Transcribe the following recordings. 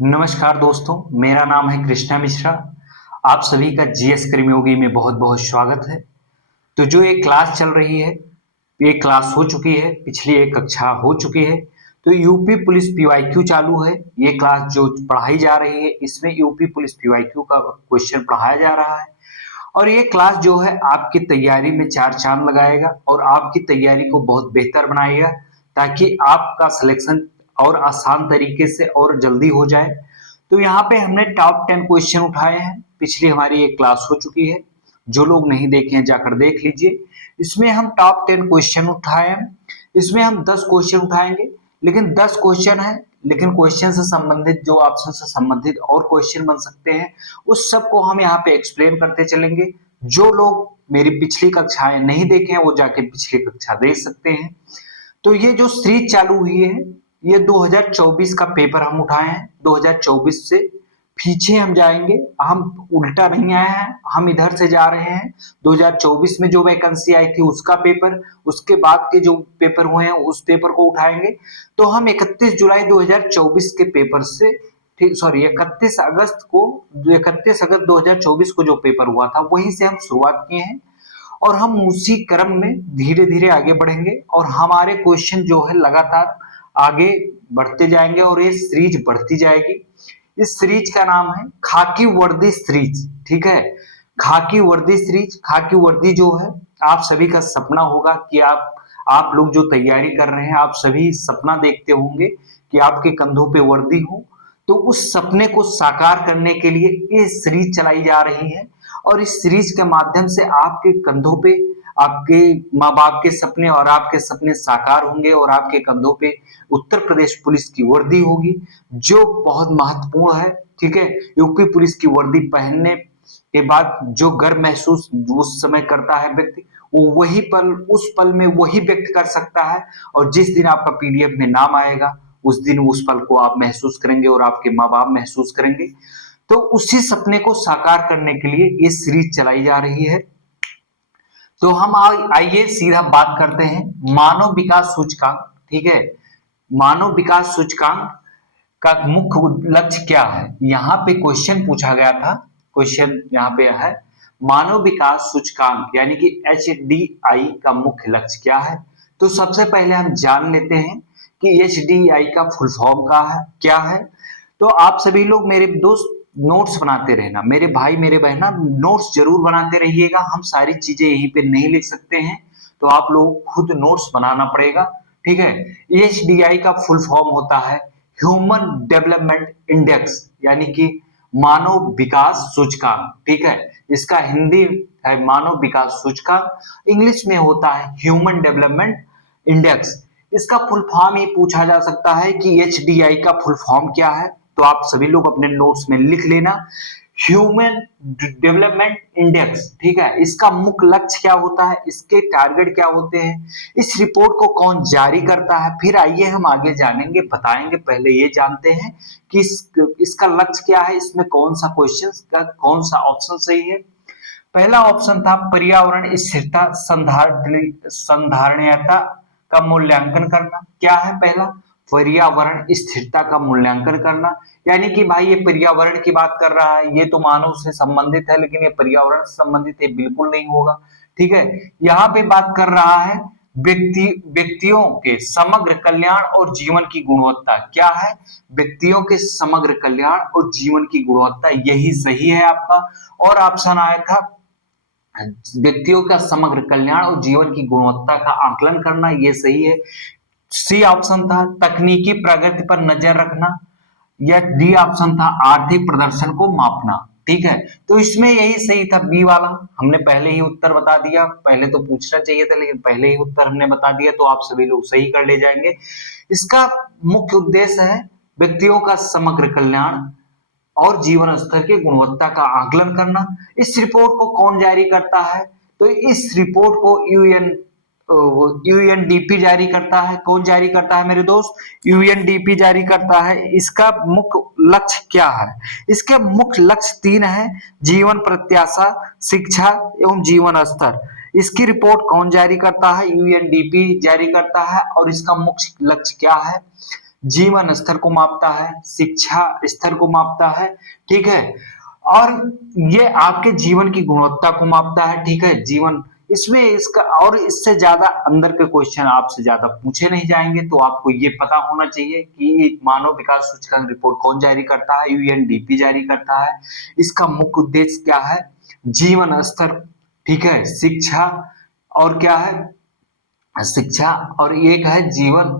नमस्कार दोस्तों, मेरा नाम है कृष्णा मिश्रा। आप सभी का जीएस कर्मयोगी में बहुत बहुत स्वागत है। तो जो ये क्लास चल रही है, ये क्लास हो चुकी है, पिछली एक कक्षा हो चुकी है। तो यूपी पुलिस पीवाईक्यू चालू है। ये क्लास जो पढ़ाई जा रही है, इसमें यूपी पुलिस पीवाईक्यू का क्वेश्चन पढ़ाया जा रहा है। और ये क्लास जो है आपकी तैयारी में चार चांद लगाएगा और आपकी तैयारी को बहुत बेहतर बनाएगा, ताकि आपका सिलेक्शन और आसान तरीके से और जल्दी हो जाए। तो यहाँ पे हमने टॉप 10 क्वेश्चन उठाए हैं। पिछली हमारी एक क्लास हो चुकी है, जो लोग नहीं देखे हैं जाकर देख लीजिए। इसमें हम टॉप 10 क्वेश्चन उठाए हैं। इसमें हम 10 क्वेश्चन उठाएंगे, लेकिन 10 क्वेश्चन है, लेकिन क्वेश्चन से संबंधित, जो ऑप्शन से संबंधित और क्वेश्चन बन सकते हैं, उस सब को हम यहाँ पे एक्सप्लेन करते चलेंगे। जो लोग मेरी पिछली कक्षाएं नहीं देखे हैं, वो जाके पिछली कक्षा देख सकते हैं। तो ये जो सीरीज चालू हुई है, ये 2024 का पेपर हम उठाए हैं। 2024 से पीछे हम जाएंगे, हम उल्टा नहीं आए हैं, हम इधर से जा रहे हैं। 2024 में जो वैकेंसी आई थी उसका पेपर, उसके बाद के जो पेपर हुए हैं उस पेपर को उठाएंगे। तो हम 31 जुलाई 2024 के पेपर से, ठीक सॉरी 31 अगस्त 2024 को जो पेपर हुआ था वहीं से हम शुरुआत किए हैं। और हम उसी क्रम में धीरे धीरे आगे बढ़ेंगे और हमारे क्वेश्चन जो है लगातार आगे बढ़ते जाएंगे और ये सीरीज बढ़ती जाएगी। इस सीरीज का नाम है खाकी वर्दी सीरीज। ठीक है, खाकी वर्दी सीरीज। खाकी वर्दी जो है, आप सभी का सपना होगा कि आप लोग जो तैयारी कर रहे हैं, आप सभी सपना देखते होंगे कि आपके कंधों पे वर्दी हो। तो उस सपने को साकार करने के लिए ये सीरीज चलाई जा रही है। और इस सीरीज के माध्यम से आपके कंधों पे आपके माँ बाप के सपने और आपके सपने साकार होंगे और आपके कंधों पे उत्तर प्रदेश पुलिस की वर्दी होगी, जो बहुत महत्वपूर्ण है। ठीक है, यूपी पुलिस की वर्दी पहनने के बाद जो गर्व महसूस उस समय करता है व्यक्ति, वो वही पल, उस पल में वही व्यक्त कर सकता है। और जिस दिन आपका पीडीएफ में नाम आएगा, उस दिन उस पल को आप महसूस करेंगे और आपके माँ बाप महसूस करेंगे। तो उसी सपने को साकार करने के लिए ये सीरीज चलाई जा रही है। तो हम आइए सीधा बात करते हैं मानव विकास सूचकांक। ठीक है, मानव विकास सूचकांक का मुख्य लक्ष्य क्या है, यहाँ पे क्वेश्चन पूछा गया था। क्वेश्चन यहाँ पे है, मानव विकास सूचकांक यानी कि एचडीआई का मुख्य लक्ष्य क्या है। तो सबसे पहले हम जान लेते हैं कि एचडीआई का फुल फॉर्म क्या है। तो आप सभी लोग मेरे दोस्त नोट्स बनाते रहना, मेरे भाई मेरे बहना नोट्स जरूर बनाते रहिएगा। हम सारी चीजें यहीं पे नहीं लिख सकते हैं, तो आप लोग खुद नोट्स बनाना पड़ेगा। ठीक है, एचडीआई का फुल फॉर्म होता है ह्यूमन डेवलपमेंट इंडेक्स, यानी कि मानव विकास सूचकांक। ठीक है, इसका हिंदी है मानव विकास सूचकांक, इंग्लिश में होता है ह्यूमन डेवलपमेंट इंडेक्स। इसका फुल फॉर्म ये पूछा जा सकता है कि एचडीआई का फुल फॉर्म क्या है। तो आप सभी लोग अपने नोट्स में लिख लेना, ह्यूमन डेवलपमेंट इंडेक्स। ठीक है, इसका मुख्य लक्ष्य क्या होता है, इसके टारगेट क्या होते हैं, इस रिपोर्ट को कौन जारी करता है, फिर आइए हम आगे जानेंगे, बताएंगे। पहले ये जानते हैं कि इसका लक्ष्य क्या है, इसमें कौन सा क्वेश्चन का कौन सा ऑप्शन सही है। पहला ऑप्शन था पर्यावरण स्थिरता संधारणीयता का मूल्यांकन करना। क्या है पहला, पर्यावरण स्थिरता का मूल्यांकन करना। यानी कि भाई ये पर्यावरण की बात कर रहा है, ये तो मानव से संबंधित है, लेकिन ये पर्यावरण से संबंधित है बिल्कुल नहीं होगा। ठीक है, यहाँ पे बात कर रहा है व्यक्तियों के समग्र कल्याण और जीवन की गुणवत्ता। क्या है, व्यक्तियों के समग्र कल्याण और जीवन की गुणवत्ता, यही सही है आपका। और ऑप्शन आया था व्यक्तियों का समग्र कल्याण और जीवन की गुणवत्ता का आकलन करना, ये सही है। सी ऑप्शन था तकनीकी प्रगति पर नजर रखना, या डी ऑप्शन था आर्थिक प्रदर्शन को मापना। ठीक है, तो इसमें यही सही था, बी वाला। हमने पहले ही उत्तर बता दिया, पहले तो पूछना चाहिए था लेकिन पहले ही उत्तर हमने बता दिया, तो आप सभी लोग सही कर ले जाएंगे। इसका मुख्य उद्देश्य है व्यक्तियों का समग्र कल्याण और जीवन स्तर की गुणवत्ता का आकलन करना। इस रिपोर्ट को कौन जारी करता है, तो इस रिपोर्ट को यूएनडीपी जारी करता है। कौन जारी करता है मेरे दोस्त, यूएनडीपी जारी करता है। इसका मुख्य लक्ष्य क्या है, इसके मुख्य लक्ष्य 3 है, जीवन प्रत्याशा, शिक्षा एवं जीवन स्तर। इसकी रिपोर्ट कौन जारी करता है, यूएनडीपी जारी करता है। और इसका मुख्य लक्ष्य क्या है, जीवन स्तर को मापता है, शिक्षा स्तर को मापता है, ठीक है, और ये आपके जीवन की गुणवत्ता को मापता है, ठीक है, जीवन इसमें इसका और इससे ज्यादा अंदर के क्वेश्चन आपसे ज्यादा पूछे नहीं जाएंगे। तो आपको ये पता होना चाहिए कि मानव विकास सूचकांक रिपोर्ट कौन जारी करता है, यूएनडीपी जारी करता है। इसका मुख्य उद्देश्य क्या है, जीवन स्तर, ठीक है, शिक्षा, और क्या है, शिक्षा, और एक है जीवन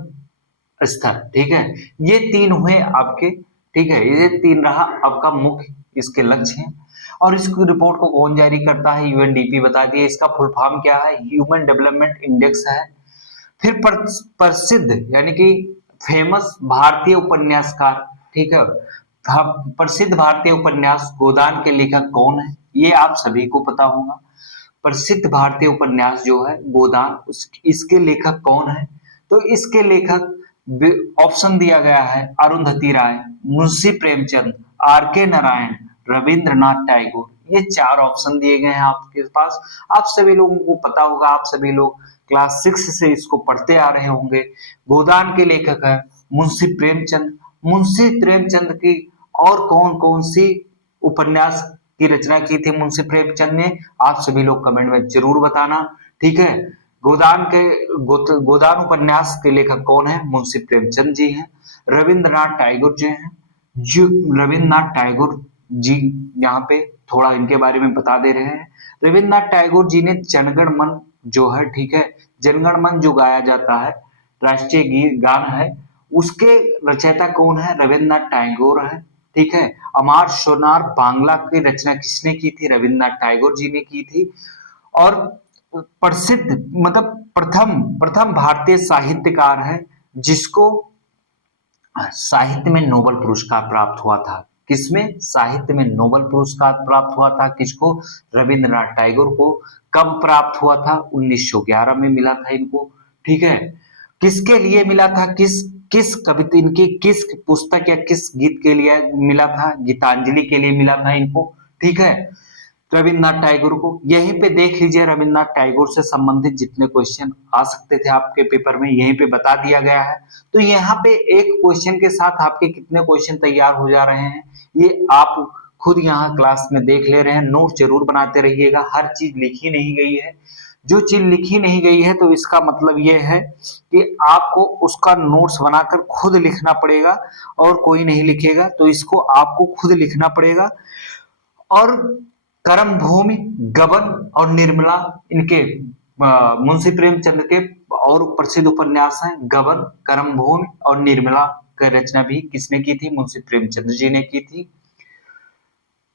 स्तर, ठीक है, ये तीन हुए आपके, ठीक है, ये तीन रहा आपका मुख्य इसके लक्ष्य हैं। और इस रिपोर्ट को कौन जारी करता है, यूएनडीपी बता दिए। इसका फुल फॉर्म क्या है, ह्यूमन डेवलपमेंट इंडेक्स है। फिर प्रसिद्ध यानी कि फेमस भारतीय उपन्यासकार, ठीक है, प्रसिद्ध भारतीय उपन्यास गोदान के लेखक कौन है, ये आप सभी को पता होगा। प्रसिद्ध भारतीय उपन्यास जो है गोदान, इसके लेखक कौन है, तो इसके लेखक ऑप्शन दिया गया है अरुंधति राय, मुंशी प्रेमचंद, आर के नारायण, रविंद्रनाथ टैगोर। ये चार ऑप्शन दिए गए हैं आपके पास। आप सभी लोगों को पता होगा, आप सभी लोग क्लास 6 से इसको पढ़ते आ रहे होंगे। गोदान के लेखक है मुंशी प्रेमचंद। मुंशी प्रेमचंद की और कौन कौन सी उपन्यास की रचना की थी मुंशी प्रेमचंद ने, आप सभी लोग कमेंट में जरूर बताना, ठीक है। गोदान उपन्यास के लेखक कौन है, मुंशी प्रेमचंद जी हैं। रविंद्रनाथ टैगोर जी हैं, जो रविंद्रनाथ टैगोर जी यहाँ पे थोड़ा इनके बारे में बता दे रहे हैं। रविंद्रनाथ टैगोर जी ने जनगण मन जो है, ठीक है, जनगण मन जो गाया जाता है, राष्ट्रीय गीत गान है, उसके रचयिता कौन है, रविंद्रनाथ टैगोर है, ठीक है। अमार सोनार बांग्ला की रचना किसने की थी, रविंद्रनाथ टैगोर जी ने की थी। और प्रसिद्ध मतलब प्रथम प्रथम भारतीय साहित्यकार है जिसको साहित्य में नोबेल पुरस्कार प्राप्त हुआ था। किसमें, साहित्य में नोबेल पुरस्कार प्राप्त हुआ था, किसको, रविंद्रनाथ टैगोर को। कब प्राप्त हुआ था, 1911 में मिला था इनको, ठीक है। किसके लिए मिला था, किस किस कविता, इनकी किस पुस्तक या किस गीत के लिए मिला था, गीतांजलि के लिए मिला था इनको, ठीक है, रविंद्रनाथ टैगोर को। यहीं पे देख लीजिए रविंद्रनाथ टैगोर से संबंधित जितने क्वेश्चन आ सकते थे आपके पेपर में, यहीं पे बता दिया गया है। तो यहाँ पे एक क्वेश्चन के साथ आपके कितने क्वेश्चन तैयार हो जा रहे हैं, ये आप खुद यहाँ क्लास में देख ले रहे हैं। नोट जरूर बनाते रहिएगा, हर चीज लिखी नहीं गई है। जो चीज लिखी नहीं गई है तो इसका मतलब ये है कि आपको उसका नोट्स बनाकर खुद लिखना पड़ेगा, और कोई नहीं लिखेगा, तो इसको आपको खुद लिखना पड़ेगा। और करम भूमि, गबन और निर्मला, इनके मुंशी प्रेमचंद के और प्रसिद्ध उपन्यास हैं। गबन, करम भूमि और निर्मला की रचना भी किसने की थी, मुंशी प्रेमचंद जी ने की थी।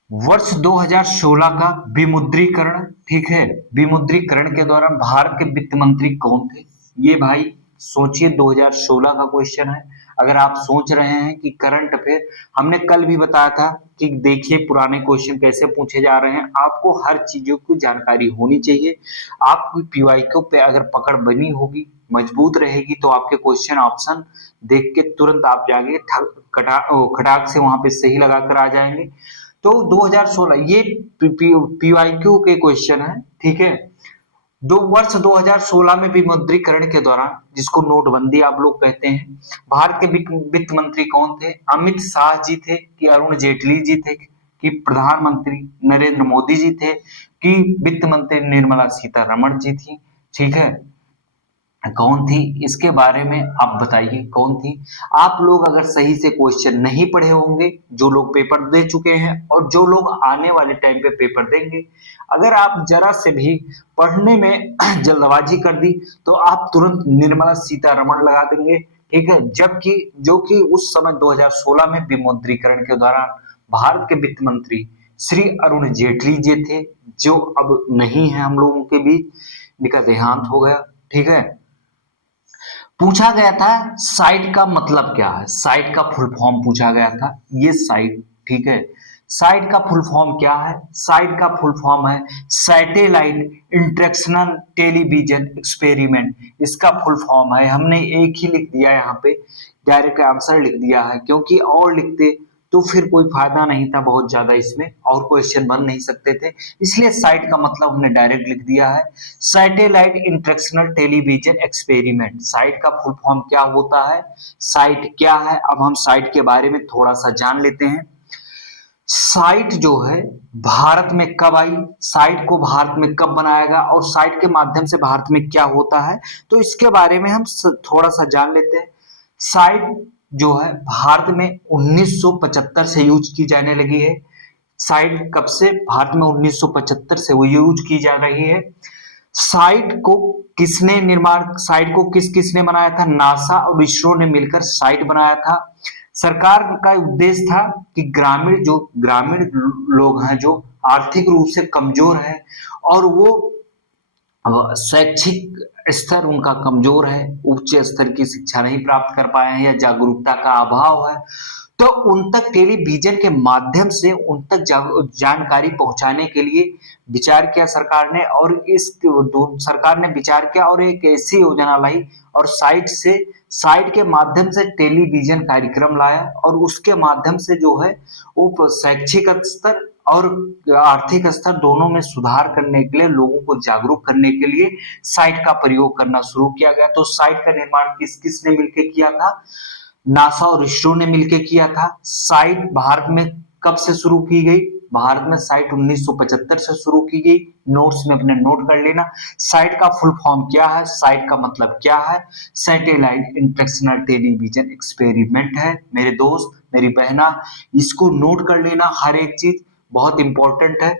वर्ष 2016 का विमुद्रीकरण, ठीक है, विमुद्रीकरण के दौरान भारत के वित्त मंत्री कौन थे, ये भाई सोचिए, 2016 का क्वेश्चन है। अगर आप सोच रहे हैं कि करंट अफेयर, हमने कल भी बताया था कि देखिए पुराने क्वेश्चन कैसे पूछे जा रहे हैं, आपको हर चीजों की जानकारी होनी चाहिए। आपकी पीवाईक्यू पे अगर पकड़ बनी होगी, मजबूत रहेगी, तो आपके क्वेश्चन ऑप्शन देख के तुरंत आप जाके खटाक से वहां पे सही लगा कर आ जाएंगे। तो 2016 ये पीवाईक्यू के क्वेश्चन है, ठीक है। वर्ष 2016 में विमुद्रीकरण के दौरान, जिसको नोटबंदी आप लोग कहते हैं, भारत के वित्त मंत्री कौन थे, अमित शाह जी थे कि अरुण जेटली जी थे कि प्रधानमंत्री नरेंद्र मोदी जी थे कि वित्त मंत्री निर्मला सीतारमण जी थी, ठीक है। कौन थी, इसके बारे में आप बताइए कौन थी। आप लोग अगर सही से क्वेश्चन नहीं पढ़े होंगे, जो लोग पेपर दे चुके हैं और जो लोग आने वाले टाइम पे पेपर देंगे, अगर आप जरा से भी पढ़ने में जल्दबाजी कर दी तो आप तुरंत निर्मला सीतारमण लगा देंगे, ठीक है। जबकि जो कि उस समय 2016 में विमुद्रीकरण के दौरान भारत के वित्त मंत्री श्री अरुण जेटली जी थे, जो अब नहीं है हम लोगों के बीच, इनका देहांत हो गया, ठीक है। पूछा गया था साइट का मतलब क्या है, साइट का फुल फॉर्म पूछा गया था, ये साइट, ठीक है। साइट का फुल फॉर्म क्या है, साइट का फुल फॉर्म है सैटेलाइट इंटरेक्शनल टेलीविजन एक्सपेरिमेंट, इसका फुल फॉर्म है। हमने एक ही लिख दिया यहाँ पे, डायरेक्ट आंसर लिख दिया है, क्योंकि और लिखते तो फिर कोई फायदा नहीं था बहुत ज्यादा इसमें, और क्वेश्चन बन नहीं सकते थे, इसलिए साइट का मतलब हमने डायरेक्ट लिख दिया है। Satellite interactional television experiment, site का फुल फॉर्म क्या होता है, साइट क्या है, अब हम साइट के बारे में थोड़ा सा जान लेते हैं। साइट जो है भारत में कब आई, साइट को भारत में कब बनाया गया, और साइट के माध्यम से भारत में क्या होता है, तो इसके बारे में हम थोड़ा सा जान लेते हैं। साइट जो है भारत में 1975 से यूज की जाने लगी है। साइट कब से, भारत में 1975 से वो यूज की जा रही है। साइट को साइट को किस किसने बनाया था, नासा और इसरो ने मिलकर साइट बनाया था। सरकार का उद्देश्य था कि ग्रामीण लोग हैं जो आर्थिक रूप से कमजोर है और वो शैक्षिक स्तर उनका कमजोर है, उच्च स्तर की शिक्षा नहीं प्राप्त कर पाए हैं या जागरूकता का अभाव है, तो उन तक टेलीविजन के माध्यम से उन तक जानकारी पहुंचाने के लिए विचार किया सरकार ने, और सरकार ने विचार किया और एक ऐसी योजना लाई और साइट के माध्यम से टेलीविजन कार्यक्रम लाया, और उसके माध्यम से जो है वो शैक्षिक स्तर और आर्थिक स्तर दोनों में सुधार करने के लिए, लोगों को जागरूक करने के लिए साइट का प्रयोग करना शुरू किया गया। तो साइट का निर्माण किस किस ने मिलकर किया था, नासा और इसरो ने मिलकर किया था। साइट भारत में कब से शुरू की गई, भारत में साइट 1975 से शुरू की गई, नोट्स में अपने नोट कर लेना। साइट का फुल फॉर्म क्या है, साइट का मतलब क्या है, सैटेलाइट इंटरेक्शनल टेलीविजन एक्सपेरिमेंट है मेरे दोस्त मेरी बहना, इसको नोट कर लेना, हर एक चीज बहुत इंपॉर्टेंट है।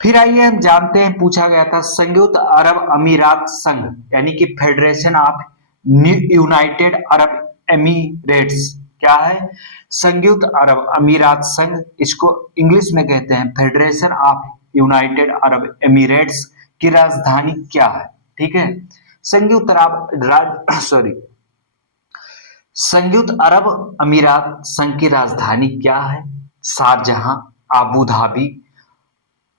फिर आइए हम जानते हैं, पूछा गया था संयुक्त अरब अमीरात संघ यानी कि federation of United Arab Emirates क्या है, संयुक्त अरब अमीरात संघ, इसको इंग्लिश में कहते हैं federation of United Arab Emirates, की राजधानी क्या है, ठीक है। संयुक्त अरब अमीरात संघ की राजधानी क्या है, शारजहां, अबू धाबी,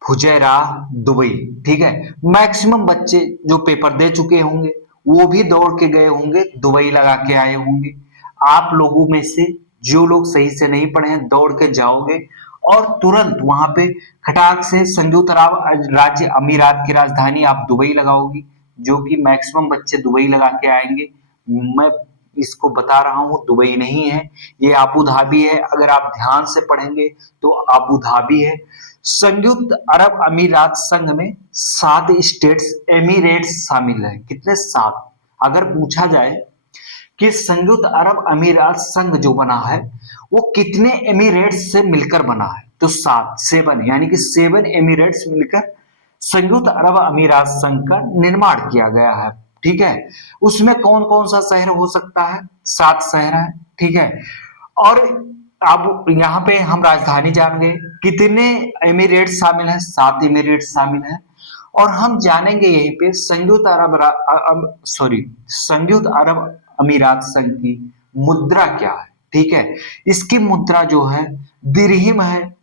फुजैरा, दुबई, ठीक है। मैक्सिमम बच्चे जो पेपर दे चुके होंगे वो भी दौड़ के गए होंगे, दुबई लगा के आए होंगे। आप लोगों में से जो लोग सही से नहीं पढ़े हैं दौड़ के जाओगे और तुरंत वहां पे खटाक से संयुक्त अरब राज्य अमीरात की राजधानी आप दुबई लगाओगी, जो कि मैक्सिमम बच्चे दुबई लगा के आएंगे। मैं इसको बता रहा हूं, दुबई नहीं है, ये अबू धाबी है। अगर आप ध्यान से पढ़ेंगे तो अबू धाबी है। संयुक्त अरब अमीरात संघ में 7 स्टेट्स एमिरेट्स शामिल है, कितने, 7। अगर पूछा जाए कि संयुक्त अरब अमीरात संघ जो बना है वो कितने एमिरेट्स से मिलकर बना है, तो 7 यानी कि 7 एमिरेट्स मिलकर संयुक्त अरब अमीरात संघ का निर्माण किया गया है, ठीक है। उसमें कौन कौन सा शहर हो सकता है, 7 शहर है, ठीक है। और अब यहाँ पे हम राजधानी जान गए, कितने एमिरेट शामिल हैं, 7 एमिरेट शामिल हैं। और हम जानेंगे यहीं पे संयुक्त अरब अमीरात संघ की मुद्रा क्या है, ठीक है। इसकी मुद्रा जो है दिरहिम है,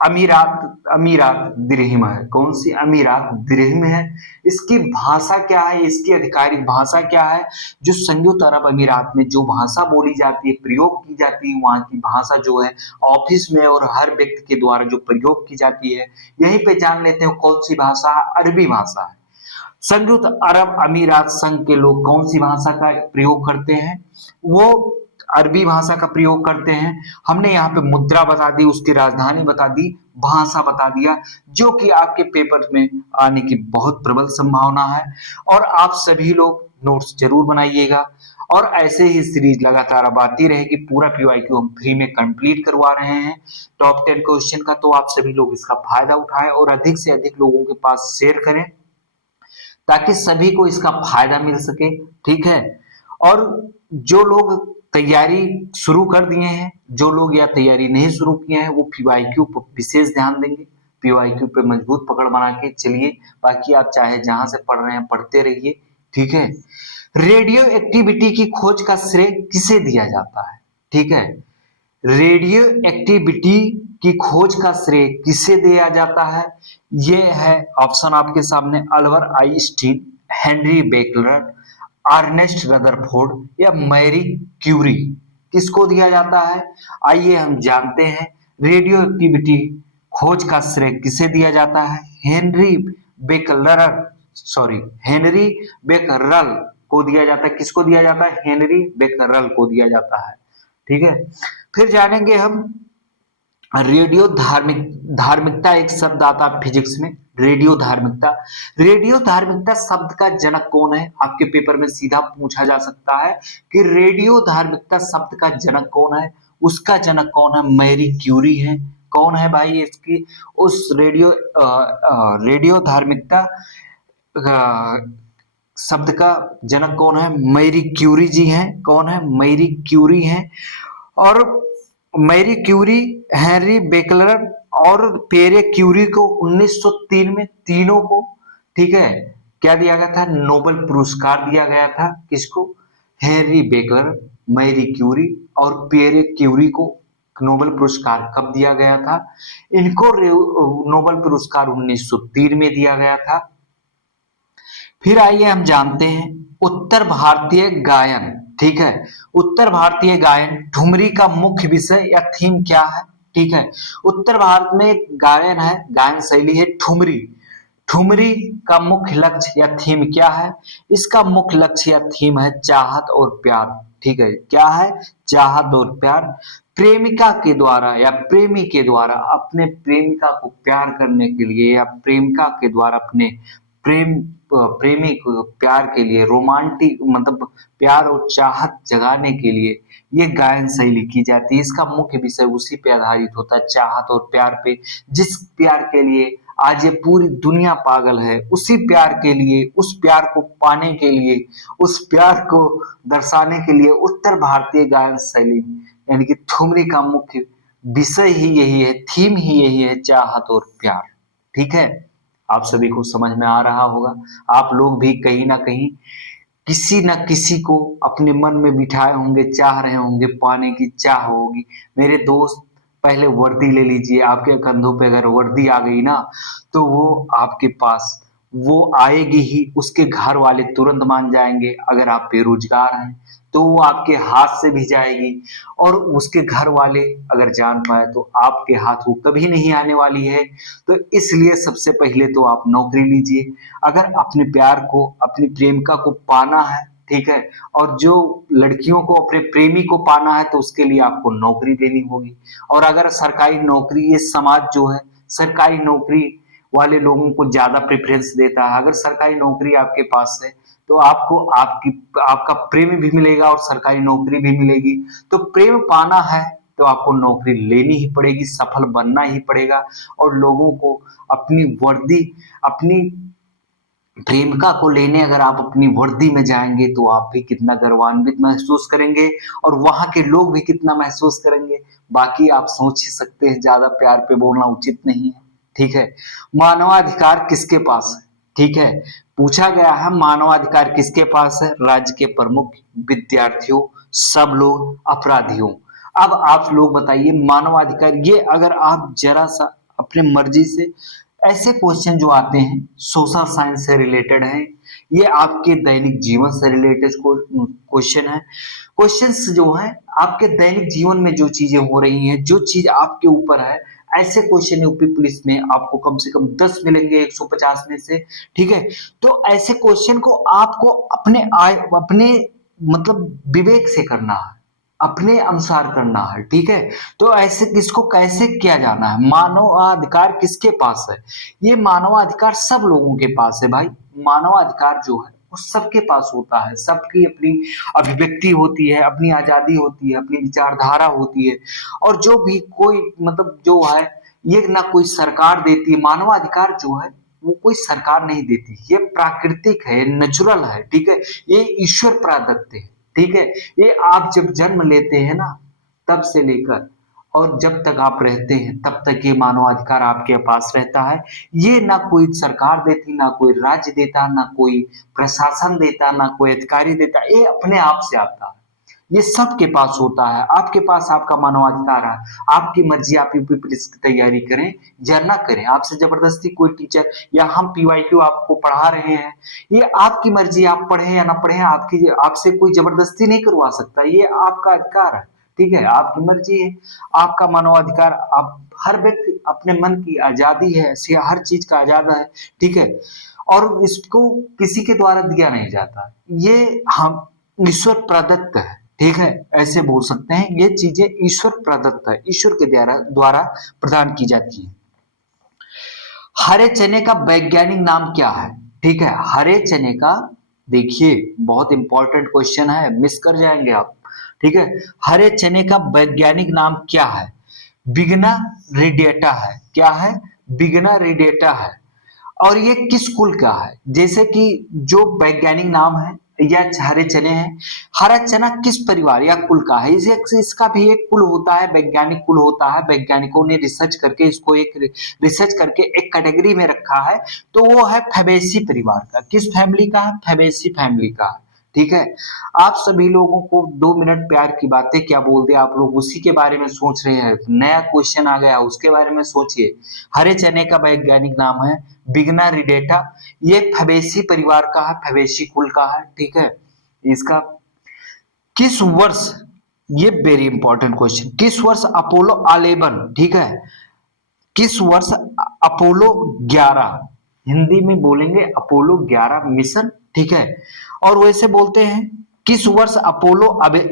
अमीरात दिरहिम है, कौन सी, अमीरात दिरहिम है। इसकी भाषा क्या है, इसकी आधिकारिक भाषा क्या है, जो संयुक्त अरब अमीरात में जो भाषा बोली जाती है, प्रयोग की जाती है, वहां की भाषा जो है ऑफिस में और हर व्यक्ति के द्वारा जो प्रयोग की जाती है, यहीं पे जान लेते हैं कौन सी भाषा, अरबी भाषा है। संयुक्त अरब अमीरात संघ के लोग कौन सी भाषा का प्रयोग करते हैं, वो अरबी भाषा का प्रयोग करते हैं। हमने यहाँ पे मुद्रा बता दी, उसकी राजधानी बता दी, भाषा बता दिया, जो कि आपके पेपर में आने की बहुत प्रबल संभावना है। और आप सभी लोग नोट्स जरूर बनाइएगा, और ऐसे ही सीरीज लगातार अब आती रहेगी। पूरा पीवाईक्यू हम फ्री में कंप्लीट करवा रहे हैं टॉप 10 क्वेश्चन का, तो आप सभी लोग इसका फायदा उठाएं और अधिक से अधिक लोगों के पास शेयर करें ताकि सभी को इसका फायदा मिल सके, ठीक है। और जो लोग तैयारी शुरू कर दिए हैं, जो लोग या तैयारी नहीं शुरू किए हैं, वो पीवाईक्यू पर विशेष ध्यान देंगे, पीवाईक्यू पे मजबूत पकड़ बना के चलिए। बाकी आप चाहे जहां से पढ़ रहे हैं पढ़ते रहिए, ठीक है। रेडियो एक्टिविटी की खोज का श्रेय किसे दिया जाता है, ठीक है। रेडियो एक्टिविटी की खोज का श्रेय किसे दिया जाता है, ये है ऑप्शन आपके सामने, Albert Einstein, Henry Becquerel, Ernest Rutherford या मैरी क्यूरी। किसको दिया जाता है? आइए हम जानते हैं। रेडियो एक्टिविटी खोज का श्रेय किसे दिया जाता है? हेनरी बेकरल को दिया जाता है। किसको दिया जाता है? हेनरी बेकरल को दिया जाता है। ठीक है, फिर जानेंगे हम धार्मिकता एक शब्द आता है फिजिक्स में। रेडियो धार्मिकता शब्द का जनक कौन है? आपके पेपर में सीधा पूछा जा सकता है कि रेडियो धार्मिकता शब्द का जनक कौन है? उसका जनक कौन है? मैरी क्यूरी है। कौन है भाई इसकी उस रेडियो धार्मिकता शब्द का जनक कौन है? मैरी क्यूरी जी हैं। कौन है? मैरी क्यूरी हैं। और मैरी क्यूरी, हेनरी बेकलर और पेरे क्यूरी को 1903 में तीनों को, ठीक है, क्या दिया गया था? नोबेल पुरस्कार दिया गया था। किसको? हेनरी बेकलर, मैरी क्यूरी और पेरे क्यूरी को नोबेल पुरस्कार कब दिया गया था? इनको नोबेल पुरस्कार 1903 में दिया गया था। फिर आइए हम जानते हैं उत्तर भारतीय गायन। ठीक है, उत्तर भारतीय गायन ठुमरी का मुख्य विषय या थीम क्या है? ठीक है, उत्तर भारत में एक गायन है, गायन शैली है ठुमरी। ठुमरी का मुख्य लक्ष्य या थीम क्या है? इसका मुख्य लक्ष्य या थीम है चाहत और प्यार। ठीक है, क्या है? चाहत और प्यार। प्रेमिका के द्वारा या प्रेमी के द्वारा अपने प्रेमिका को प्यार करने के लिए या प्रेमिका के द्वारा अपने प्रेमी को प्यार के लिए, रोमांटिक मतलब प्यार और चाहत जगाने के लिए ये गायन शैली की जाती है। इसका मुख्य विषय उसी पे आधारित होता है, चाहत और प्यार पे। जिस प्यार के लिए आज ये पूरी दुनिया पागल है, उसी प्यार के लिए, उस प्यार को पाने के लिए, उस प्यार को दर्शाने के लिए उत्तर भारतीय गायन शैली यानी कि ठुमरी का मुख्य विषय ही यही है, थीम ही यही है, चाहत और प्यार। ठीक है, आप सभी को समझ में आ रहा होगा। आप लोग भी कहीं ना कहीं किसी न किसी को अपने मन में बिठाए होंगे, चाह रहे होंगे, पाने की चाह होगी। मेरे दोस्त, पहले वर्दी ले लीजिए। आपके कंधों पे अगर वर्दी आ गई ना, तो वो आपके पास वो आएगी ही, उसके घर वाले तुरंत मान जाएंगे। अगर आप बेरोजगार हैं तो वो आपके हाथ से भी जाएगी, और उसके घर वाले अगर जान पाए तो आपके हाथ वो कभी नहीं आने वाली है। तो इसलिए सबसे पहले तो आप नौकरी लीजिए। अगर अपने प्यार को, अपनी प्रेमिका को पाना है, ठीक है, और जो लड़कियों को अपने प्रेमी को पाना है तो उसके लिए आपको नौकरी देनी होगी। और अगर सरकारी नौकरी, ये समाज जो है सरकारी नौकरी वाले लोगों को ज्यादा प्रेफरेंस देता है। अगर सरकारी नौकरी आपके पास है तो आपको आपका प्रेम भी मिलेगा और सरकारी नौकरी भी मिलेगी। तो प्रेम पाना है तो आपको नौकरी लेनी ही पड़ेगी, सफल बनना ही पड़ेगा। और लोगों को अपनी वर्दी, अपनी प्रेमिका को लेने अगर आप अपनी वर्दी में जाएंगे तो आप भी कितना गर्वान्वित महसूस करेंगे और वहां के लोग भी कितना महसूस करेंगे। बाकी आप सोच ही सकते हैं, ज्यादा प्यार पे बोलना उचित नहीं है। ठीक है, मानवाधिकार किसके पास है? ठीक है, पूछा गया है मानवाधिकार किसके पास है? राज्य के प्रमुख, विद्यार्थियों, सब लोग, अपराधियों। अब आप लोग बताइए मानवाधिकार, ये अगर आप जरा सा अपने मर्जी से, ऐसे क्वेश्चन जो आते हैं सोशल साइंस से रिलेटेड है, ये आपके दैनिक जीवन से रिलेटेड क्वेश्चन है। क्वेश्चंस जो है आपके दैनिक जीवन में जो चीजें हो रही हैं, जो चीज आपके ऊपर है, ऐसे क्वेश्चन यूपी पुलिस में आपको कम से कम 10 मिलेंगे 150 में से। ठीक है, तो ऐसे क्वेश्चन को आपको अपने मतलब विवेक से करना है, अपने अनुसार करना है। ठीक है, तो ऐसे किसको कैसे किया जाना है? मानवाधिकार किसके पास है? ये मानवाधिकार सब लोगों के पास है भाई। मानवाधिकार जो है वो सबके पास होता है। सबकी अपनी अभिव्यक्ति होती है, अपनी आजादी होती है, अपनी विचारधारा होती है। और जो भी कोई मतलब जो है, ये ना कोई सरकार देती है। मानवाधिकार जो है वो कोई सरकार नहीं देती, ये प्राकृतिक है, नेचुरल है। ठीक है, ये ईश्वर प्रदत्त है। ठीक है, ये आप जब जन्म लेते हैं ना, तब से लेकर और जब तक आप रहते हैं तब तक ये मानवाधिकार आपके पास रहता है। ये ना कोई सरकार देती, ना कोई राज्य देता, ना कोई प्रशासन देता, ना कोई अधिकारी देता, ये अपने आप से आता है। ये सबके पास होता है। आपके पास आपका मानवाधिकार है, आपकी मर्जी, आप यूपी पुलिस की तैयारी करें या ना करें। आपसे जबरदस्ती कोई टीचर या हम पीवाईक्यू आपको पढ़ा रहे हैं, ये आपकी मर्जी, आप पढ़ें या ना पढ़ें, आपसे कोई जबरदस्ती नहीं करवा सकता, ये आपका अधिकार है। ठीक है, आपकी मर्जी है, आपका मानवाधिकार, आप हर व्यक्ति अपने मन की आजादी है, ऐसी हर चीज का आजाद है, ठीक है, और इसको किसी के द्वारा दिया नहीं जाता, ये हम ईश्वर प्रदत्त है, ठीक है, ऐसे बोल सकते हैं, ये चीजें ईश्वर प्रदत्त है, ईश्वर के द्वारा द्वारा प्रदान की जाती है। हरे चने का वैज्ञानिक नाम क्या है? ठीक है, हरे चने का, देखिए बहुत इंपॉर्टेंट क्वेश्चन है, मिस कर जाएंगे आप, ठीक है, हरे चने का वैज्ञानिक नाम क्या है? बिगना रेडिएटा है, क्या है? बिगना रेडिएटा है। और ये किस कुल का है? जैसे कि जो वैज्ञानिक नाम है या हरे चने हैं, हरा चना किस परिवार या कुल का है? इसे इसका भी एक कुल होता है, वैज्ञानिक कुल होता है, वैज्ञानिकों ने रिसर्च करके इसको एक रिसर्च करके एक कैटेगरी में रखा है, तो वो है फैबेसी परिवार का। किस फैमिली का है? फैबेसी फैमिली का है, ठीक है। आप सभी लोगों को 2 मिनट प्यार की बातें क्या बोल दिया, आप लोग उसी के बारे में सोच रहे हैं, नया क्वेश्चन आ गया उसके बारे में सोचिए। हरे चने का वैज्ञानिक नाम है बिगना रिडेटा, ये फैबेसी परिवार का है, फैबेसी कुल का है, ठीक है। इसका किस वर्ष, ये वेरी इंपॉर्टेंट क्वेश्चन, किस वर्ष अपोलो 11, ठीक है, किस वर्ष अपोलो 11, हिंदी में बोलेंगे अपोलो 11 मिशन, ठीक है, और वैसे बोलते हैं किस वर्ष अपोलो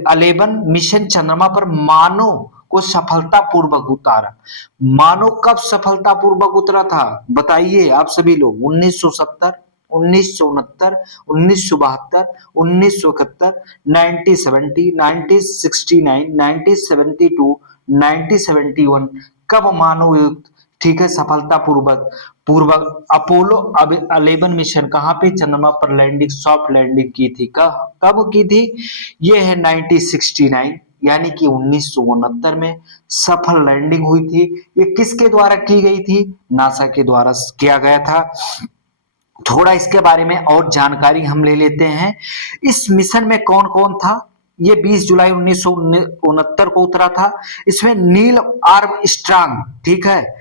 11 मिशन चंद्रमा पर मानव को सफलतापूर्वक उतारा? मानव कब सफलतापूर्वक उतरा था बताइए आप सभी लोग? 1970, 1969, 1972, 1971, 1970, 1969, 1972, 1971, कब मानव युक्त, ठीक है, सफलतापूर्वक पूर्वक अपोलो 11 मिशन कहाँ पे, चंद्रमा पर लैंडिंग, सॉफ्ट लैंडिंग की थी, कब की थी? ये है 1969, यानी कि 1969 में सफल लैंडिंग हुई थी। ये किसके द्वारा की गई थी? नासा के द्वारा किया गया था। थोड़ा इसके बारे में और जानकारी हम ले लेते हैं। इस मिशन में कौन कौन था? ये 20 जुलाई 1969 को उतरा था। इसमें नील आर्मस्ट्रांग, ठीक है,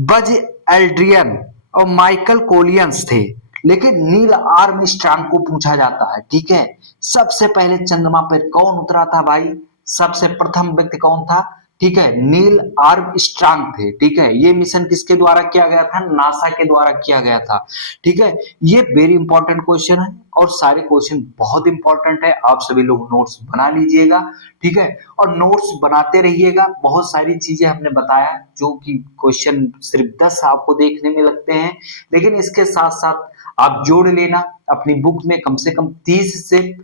बज एल्ड्रियन और माइकल कोलियंस थे, लेकिन नील आर्मस्ट्रांग को पूछा जाता है, ठीक है। सबसे पहले चंद्रमा पर कौन उतरा था भाई? सबसे प्रथम व्यक्ति कौन था? ठीक है, नील आर्मस्ट्रांग थे, ठीक है। ये मिशन किसके द्वारा किया गया था? नासा के द्वारा किया गया था, ठीक है। ये वेरी इंपॉर्टेंट क्वेश्चन है और सारे क्वेश्चन बहुत इंपॉर्टेंट है, आप सभी लोग नोट्स बना लीजिएगा, ठीक है, और नोट्स बनाते रहिएगा। बहुत सारी चीजें हमने बताया जो कि क्वेश्चन सिर्फ 10 आपको देखने में लगते हैं, लेकिन इसके साथ साथ आप जोड़ लेना अपनी बुक में, कम से कम 30 से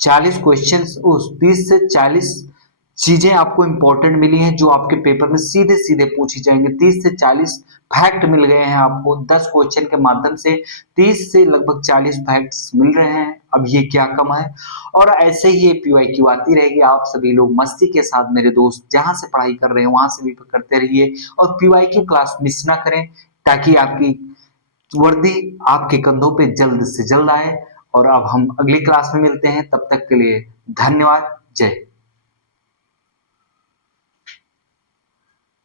40 क्वेश्चन, उस 30 से 40 चीजें आपको इंपॉर्टेंट मिली हैं जो आपके पेपर में सीधे सीधे पूछी जाएंगे। 30 से 40 फैक्ट मिल गए हैं आपको 10 क्वेश्चन के माध्यम से, 30 से लगभग 40 फैक्ट्स मिल रहे हैं। अब ये क्या कम है? और ऐसे ही ये PYQ आती रहेगी। आप सभी लोग मस्ती के साथ, मेरे दोस्त जहां से पढ़ाई कर रहे हैं वहां से भी करते रहिए और PYQ क्लास मिस ना करें, ताकि आपकी वर्दी आपके कंधों पे जल्द से जल्द आए। और अब हम अगली क्लास में मिलते हैं, तब तक के लिए धन्यवाद, जय।